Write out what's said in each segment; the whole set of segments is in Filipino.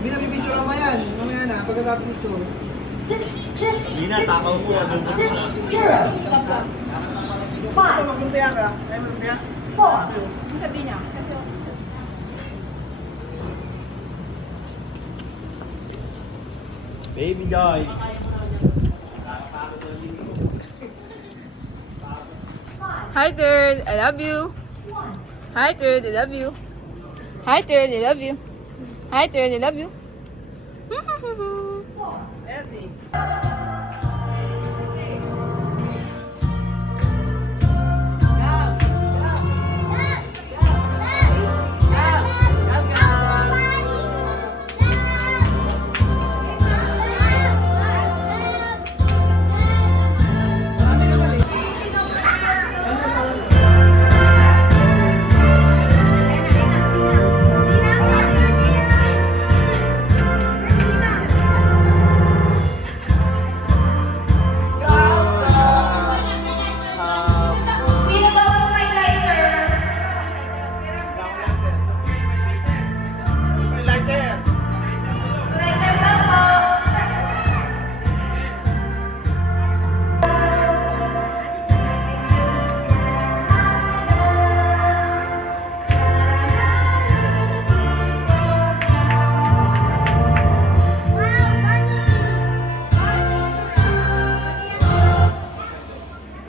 Sabi na, bibidyo lang mo yan. Mamaya na, pagkatapos picture. Hindi na, takaw mo. Zero. Five. Maglumpia ka. Ay, maglumpia. Four. Sabi niya. Baby Joy. Hi, girl. I love you. Hi, girl. I love you. Hi, girl. I love you. Hi, girl. I love you. Eddie. Sino ba ang may lighter? Lighter lang po.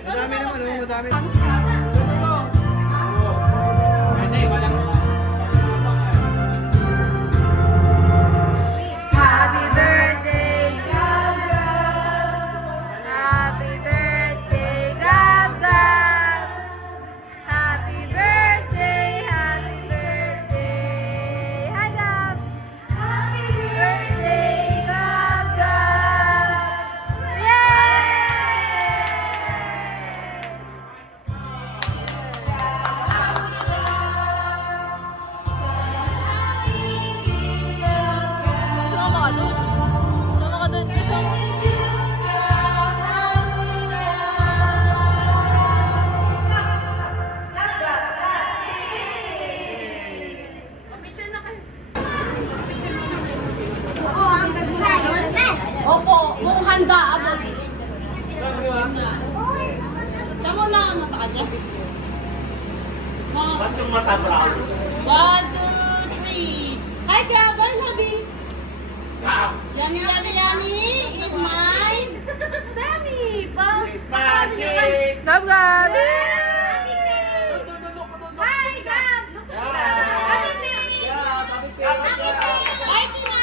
Madami naman, oh, madami. Happy birthday, Gaga. Happy birthday, Gaga. Happy birthday, happy birthday. Hi, Gab. Happy birthday, Gaga. Yay! Sumama ka dun. Sumama ka dun. Gusto mo? Opo, mukhang handa ako. Siya muna ang nasa kanya. Ba't yung mata brown? 1, 2, 3. Hi, Gabon, Habi. Yummy, yummy, yummy. Eat mine. Dami. Cheese! Gab, Gab. Hi, Gab. Happy face. Hi, Tina.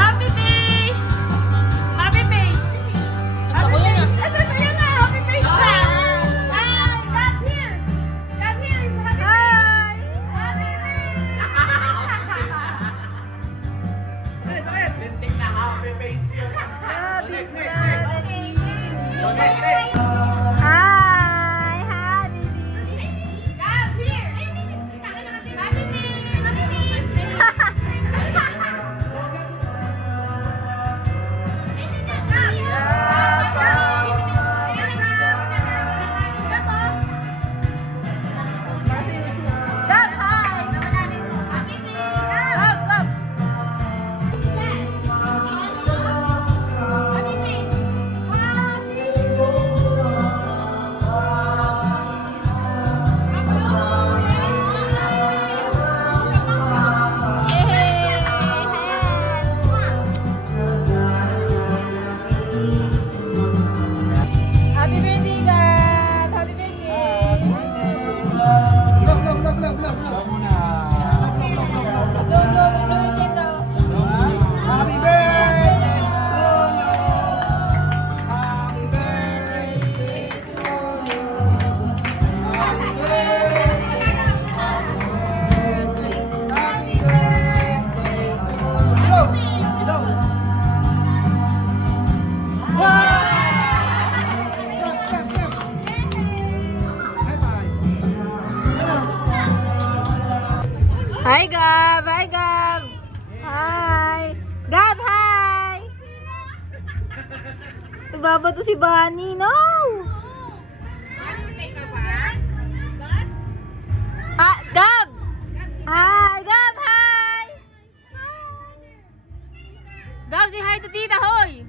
Happy face! Happy face! Happy face! Ayan na! Happy face na! Hi! Come here! Come here! It's happy face! Happy face! Bakit? Linting na happy face yun. Happy Next, next, birthday. next, next. Hi, happy Come here! Happy face! Gab, hi. Gab, Gab. Happy birthday, Gab. Happy birthday. Vlog, vlog, vlog, vlog, vlog. Go, go, go, go, go. Happy birthday to you. Happy birthday to you. Happy birthday. Happy birthday. Ilong. Ilong. Wow! Stop, stop, stop. High five. Hi, Gab. Hi, Gab. Hi. Gab, hi. Nababato si Bunny. No! Ha, Gab! Hi, Gab, hi! Gab, say hi to Tita, hoy!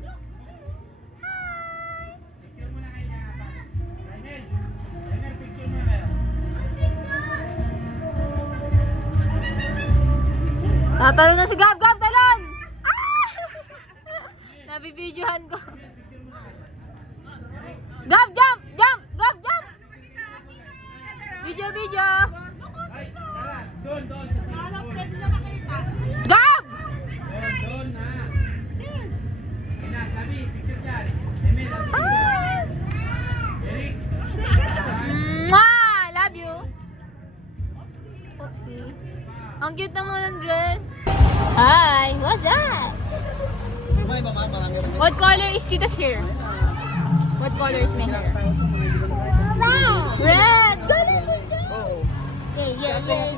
Tatalo na si Gab, Gab, talon! Ah! Nabibidyohan ko. Gab, jump! Jump! Gab, jump! Video, video! Gab! Ah! Mwah! Love you! Oopsie. Ang cute naman ng dress. Hi! What's that? What color is Tita's hair? What color is my hair? Red! Red! Yeah, yeah, yeah.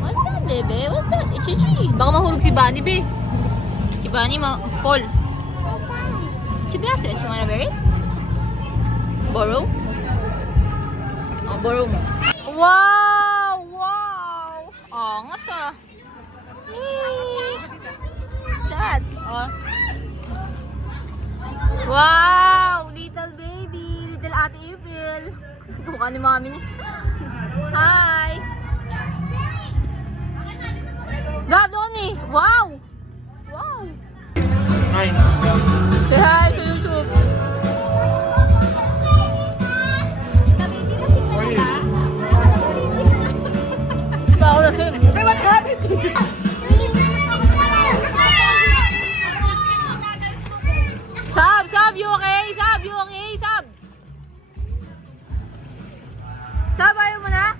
What's that, bebe? What's that? It's a tree. Baka mahulog si Bunny, be. Si Bunny ma-fall. It's your glasses. You wanna wear it? Borrow? Oh, borrow mo. Wow! Wow! Oh, ngas ah. What's that? Oh. Wow! Little baby! Little Ate April! Mukha ni mami niya. Hi! Gab, doon eh! Wow! Wow! Nine. Say hi sa YouTube! Ba ako na siya? Hey, what happened to you? Sab! Sab! You okay? Sab! You okay? Sab! Sab, ayaw mo na?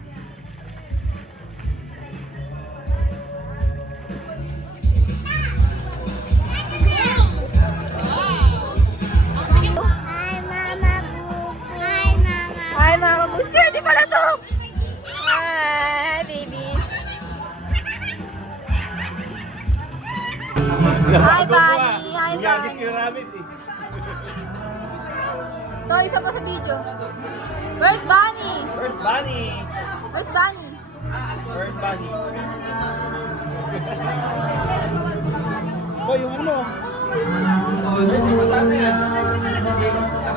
Hi, Mama Booster! Di pala to! Hi, babies! Hi, Bunny! Hi, Gagis Bunny! ko yung rabbit eh. Ito, isa pa sa video. Where's Bunny? Where's Bunny? Where's Bunny? Where's Bunny? Oh, yung ano?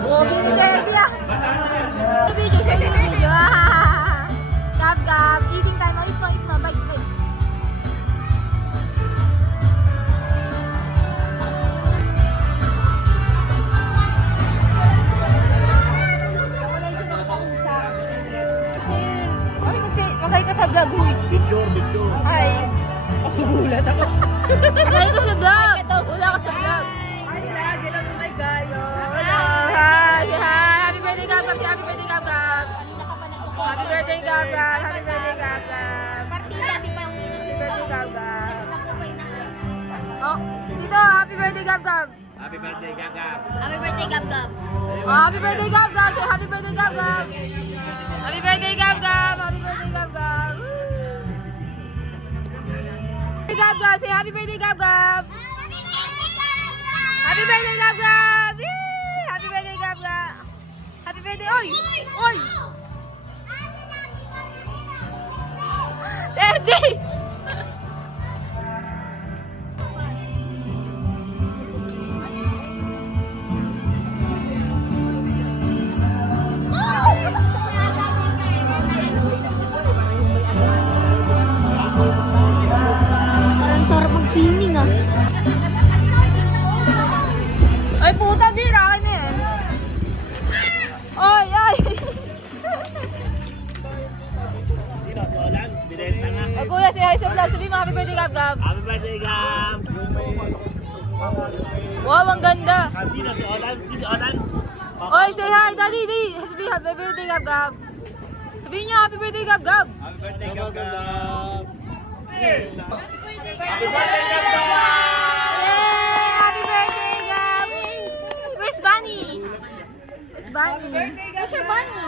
Oh, baby Kirby ah! Sa video, sa video. Gab, gab. Eating time. Eat mo, eat mo. Bite, bite. Ay, mag-hi ka sa vlog, huy. Picture, picture. Hi. Gulat ako. Mag-hi ka sa vlog. Wala ka sa vlog. Hello to my guys. Hi. Say hi. Happy birthday, Gab, Gab. Say happy birthday, Gab, Gab. Happy birthday, Gab, Gab. Happy birthday, Gab, Gab. Partida, di ba? Happy birthday, Gab, Gab. Oh, dito, happy birthday, Gab, Gab. Happy birthday, Gagab. Happy birthday, Gab Gab. Oh, happy birthday, Gab, Gab. Say happy birthday, Gab, Gab. Happy birthday, Gab, Gab. Happy birthday, Gab, Gab. Happy Gab, Gab. Say happy birthday, Gab, Gab. Happy birthday, Gab, Gab. Yay! Happy birthday, Gab, Gab. Happy birthday. Oy! Oy! Birthday! Ang sarap mag-swimming ah. Ay puta, bira ka na yan. Ay, ay. Dito, si Olan. Binenta nga. Ay kuya, say hi sa vlog. Sabi mo happy birthday, Gab, Gab. Happy birthday, Gab. Wow, ang ganda. Dito, si Olan. Dito, si Olan. Oy, say hi, daddy, daddy. Sabi happy birthday, Gab, Gab. Sabihin niyo happy birthday, Gab, Gab. Happy birthday, Gagab. Happy birthday, Gab! Yay! Happy birthday, Gab. Where's Bunny? Where's Bunny? Where's your Bunny?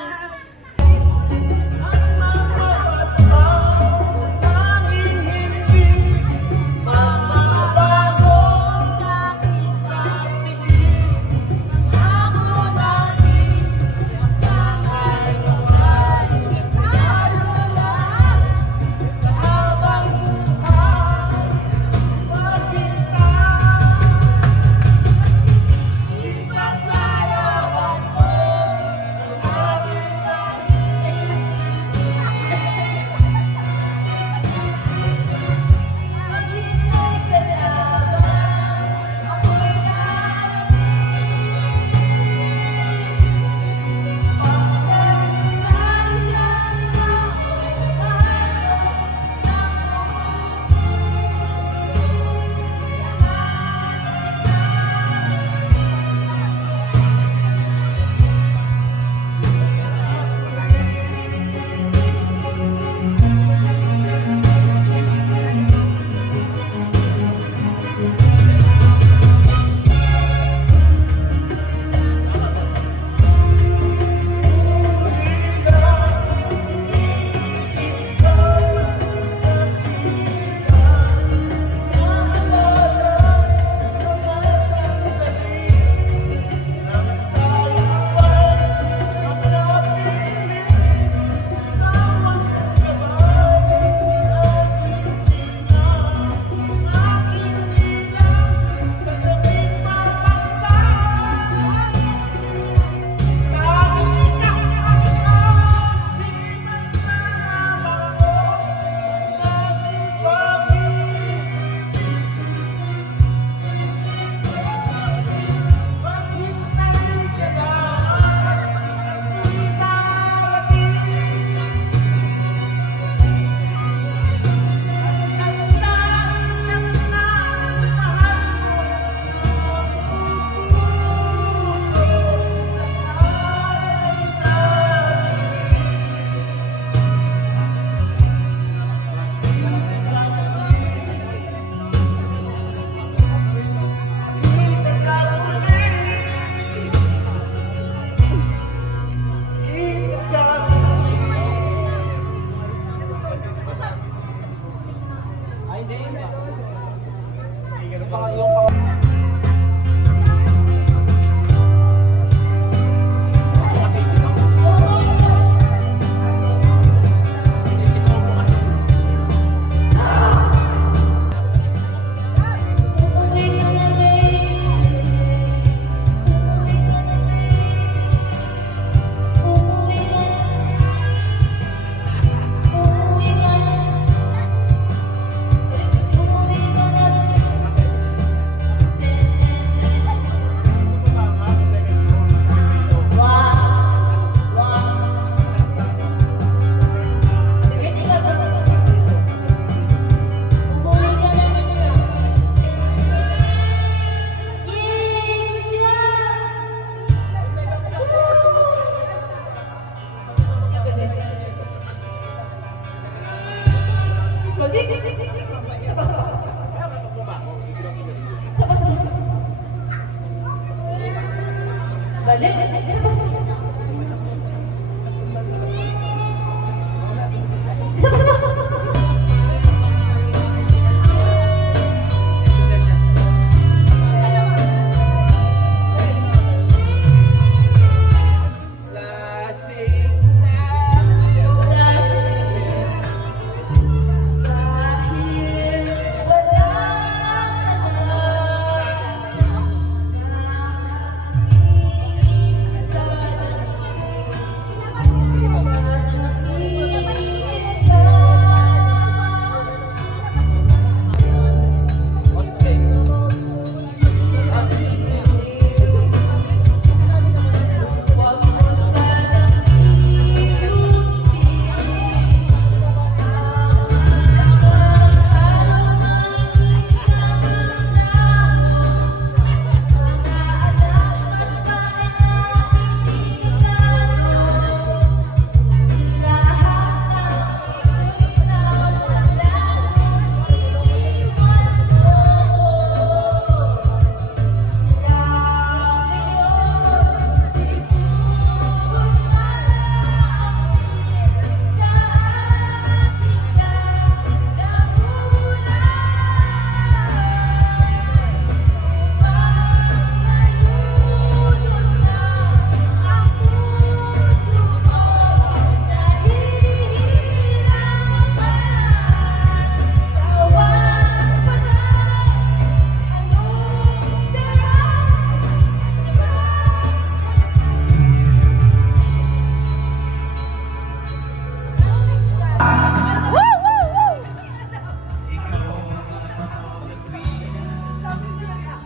Lasing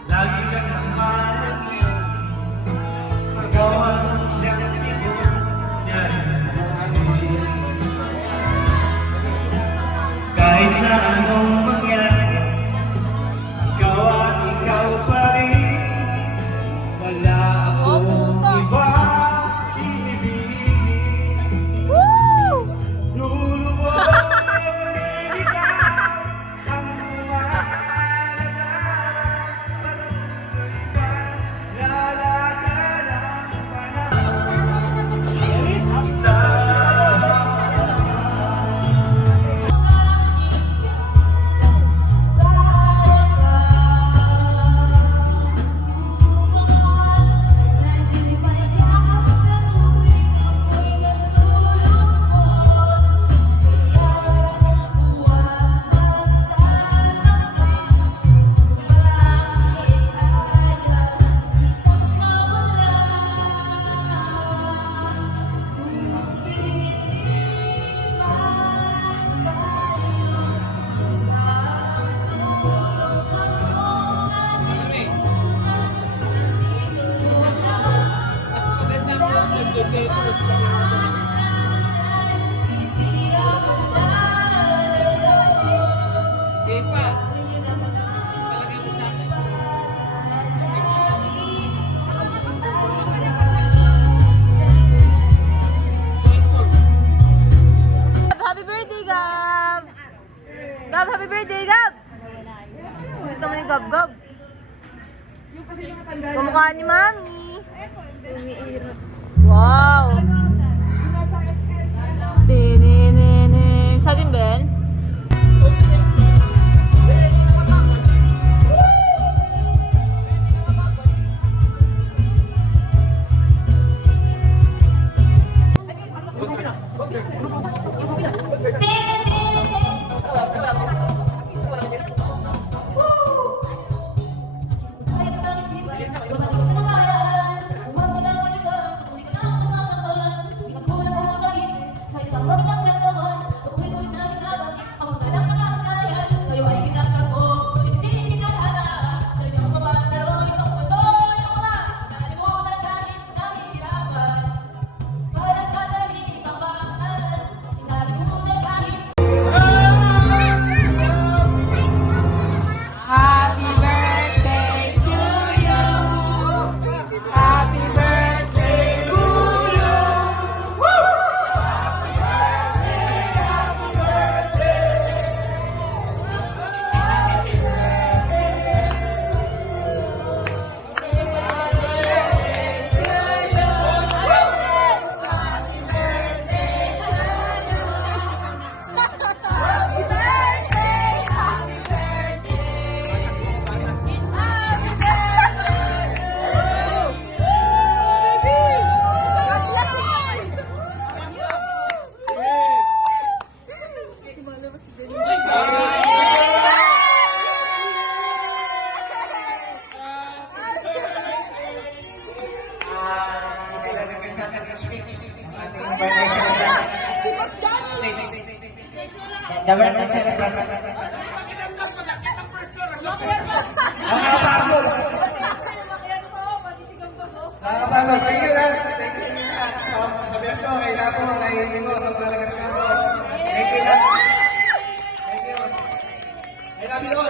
lagi kang namanis, magawa siyang tibok niya. Kahit na anong mangyari, ikaw at ikaw pa rin. Wala akong iba inibigin. Lulubog ulit ikaw ang buwanag. Patuloy pa lalakad ang panahon. Happy birthday, Gab! Gab, happy birthday, Gab! Ito mo yung Gab-Gab. Kumukha ni Mami. Wow! Tininin. Sa atin ba yan? Happy birthday to you. The birthday celebrant. Nakakapagod. Nakakapagod. Thank you lang. Thank you lang. Sa Berto, kay Lapo, kay Lino, sa Malagas Kaso. Thank you lang. Thank you. I love you all.